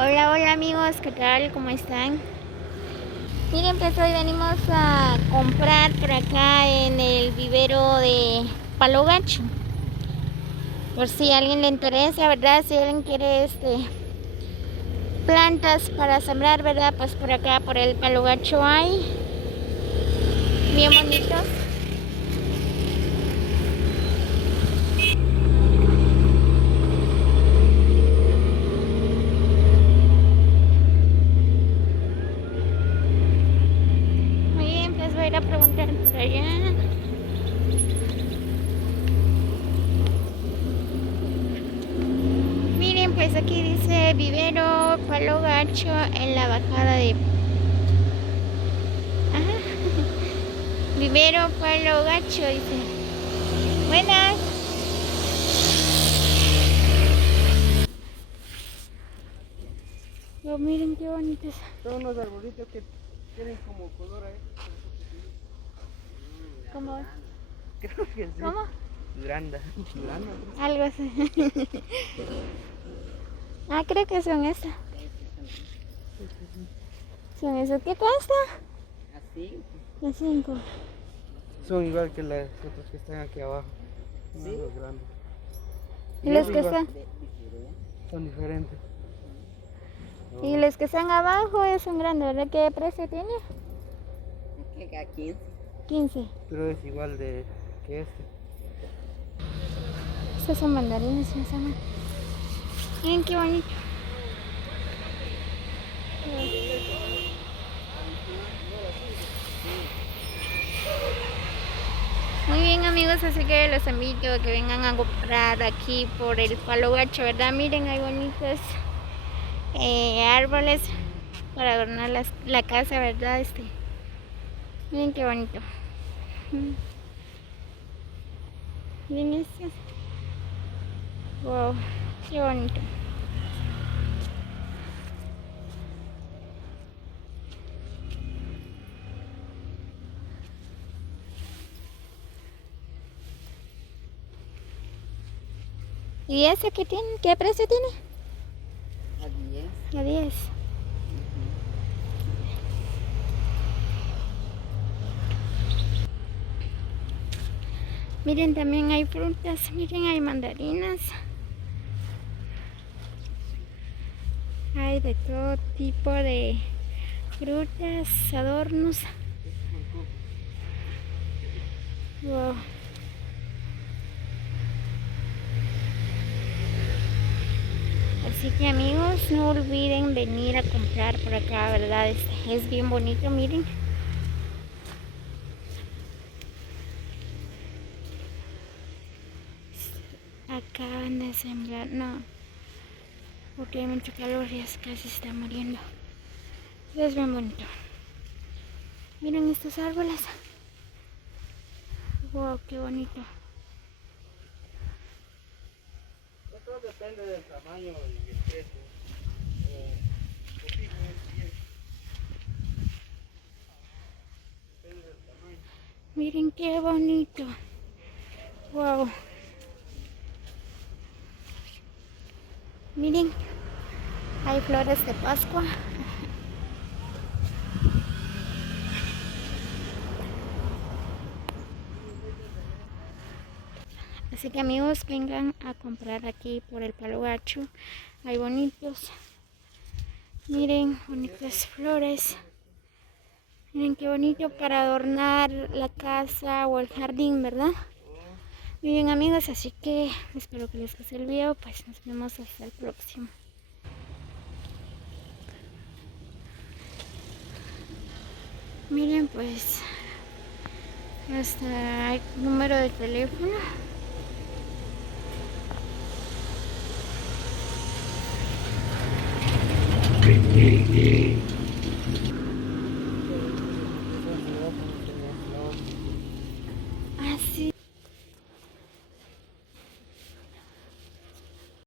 Hola, hola amigos, ¿qué tal? ¿Cómo están? Miren, pues hoy venimos a comprar por acá en el vivero de Palo Gacho. Por si a alguien le interesa, ¿verdad? Si alguien quiere plantas para sembrar, ¿verdad? Pues por acá, por el Palo Gacho hay bien bonitos. Muy bien, pues voy a ir a preguntar por allá. Miren, pues aquí dice vivero Palo Gacho en la bajada de... Ajá. Vivero Palo Gacho, dice. Buenas. Oh, miren qué bonitos. Son unos arbolitos que tienen como color a esto. ¿Cómo? Creo que sí. ¿Cómo? Duranda. Duranda. Algo así. Ah, creo que son esas. Son esas. ¿Qué cuesta? Así. De 5. Son igual que las otras que están aquí abajo. Sí. Los grandes. ¿Y los es que igual. están? Son diferentes. Y los que están abajo son grandes, ¿verdad? ¿Qué precio tiene? A 15. 15. Pero es igual que este. Estos son mandarinas, ¿sí? Miren qué bonito. Muy bien amigos, así que los invito a que vengan a comprar aquí por el Palo Gacho, ¿verdad? Miren, hay bonitos árboles para adornar la casa, ¿verdad? Miren qué bonito. Miren esto. Wow, qué bonito. ¿Y ese qué tiene? ¿Qué precio tiene? A 10. A 10. Miren, también hay frutas. Miren, hay mandarinas. Hay de todo tipo de frutas, adornos. Wow. Así que amigos, no olviden venir a comprar por acá, ¿verdad? Es bien bonito, miren. Acaban de sembrar, no, porque hay mucho calor y casi se está muriendo. Es bien bonito. Miren estos árboles. Wow, qué bonito. Todo depende del tamaño y el precio. Depende del tamaño. Miren qué bonito. Wow. Miren, hay flores de Pascua. Así que amigos, vengan a comprar aquí por el Palo Gacho. Hay bonitos. Miren, bonitas flores. Miren qué bonito para adornar la casa o el jardín, ¿verdad? Muy bien amigos, así que espero que les guste el video. Pues nos vemos hasta el próximo. Miren, pues hasta hay número de teléfono.